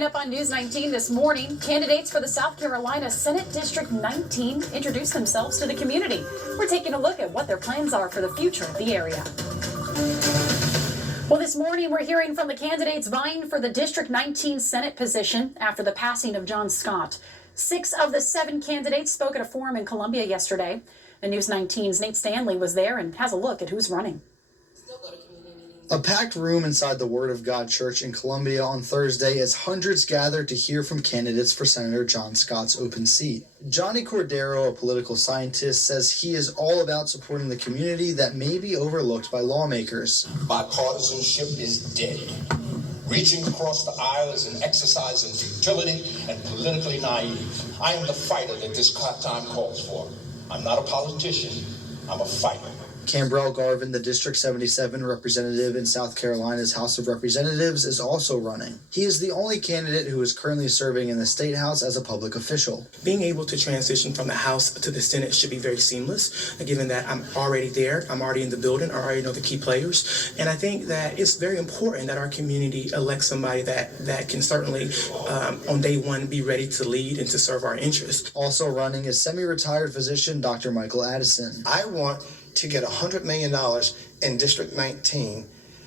Coming up on News 19 this morning, candidates for the South Carolina Senate District 19 introduce themselves to the community. We're taking a look at what their plans are for the future of the area. Well, this morning we're hearing from the candidates vying for the District 19 Senate position after the passing of John Scott. 6 of the 7 candidates spoke at a forum in Columbia yesterday. And News 19's Nate Stanley was there and has a look at who's running. A packed room inside the Word of God Church in Columbia on Thursday as hundreds gathered to hear from candidates for Senator John Scott's open seat. Johnny Cordero, a political scientist, says he is all about supporting the community that may be overlooked by lawmakers. Bipartisanship is dead. Reaching across the aisle is an exercise in futility and politically naive. I am the fighter that this time calls for. I'm not a politician, I'm a fighter. Cambrell Garvin, the District 77 representative in South Carolina's House of Representatives, is also running. He is the only candidate who is currently serving in the State House as a public official. Being able to transition from the House to the Senate should be very seamless, given that I'm already there, I'm already in the building, I already know the key players. And I think that it's very important that our community elect somebody that can certainly, on day one, be ready to lead and to serve our interests. Also running is semi-retired physician Dr. Michael Addison. I want to get $100 million in District 19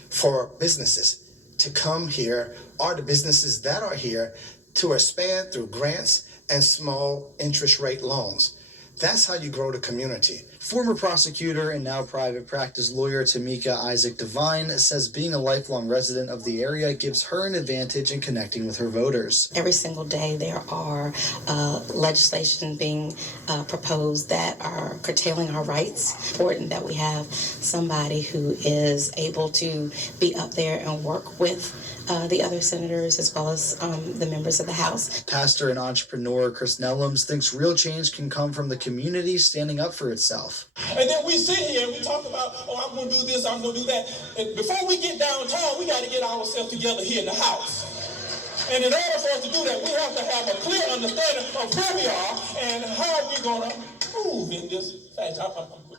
for businesses to come here, or the businesses that are here to expand through grants and small interest rate loans. That's how you grow the community. Former prosecutor and now private practice lawyer Tamika Isaac Devine says being a lifelong resident of the area gives her an advantage in connecting with her voters. Every single day there are legislation being proposed that are curtailing our rights. It's important that we have somebody who is able to be up there and work with the other senators as well as the members of the House. Pastor and entrepreneur Chris Nellums thinks real change can come from the community standing up for itself. And then we sit here and we talk about, oh, I'm going to do this, I'm going to do that. And before we get downtown, we got to get ourselves together here in the house. And in order for us to do that, we have to have a clear understanding of who we are and how we're going to move in this fashion.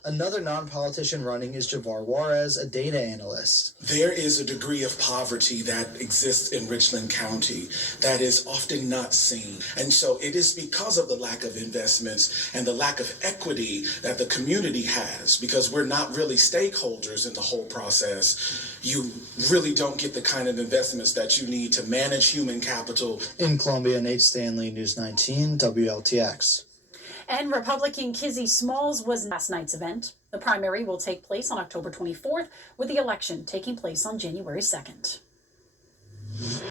Another non-politician running is Javar Juarez, a data analyst. There is a degree of poverty that exists in Richland County that is often not seen. And so it is because of the lack of investments and the lack of equity that the community has, because we're not really stakeholders in the whole process. You really don't get the kind of investments that you need to manage human capital. In Columbia, Nate Stanley, News 19, WLTX. And Republican Kizzy Smalls was last night's event. The primary will take place on October 24th, with the election taking place on January 2nd.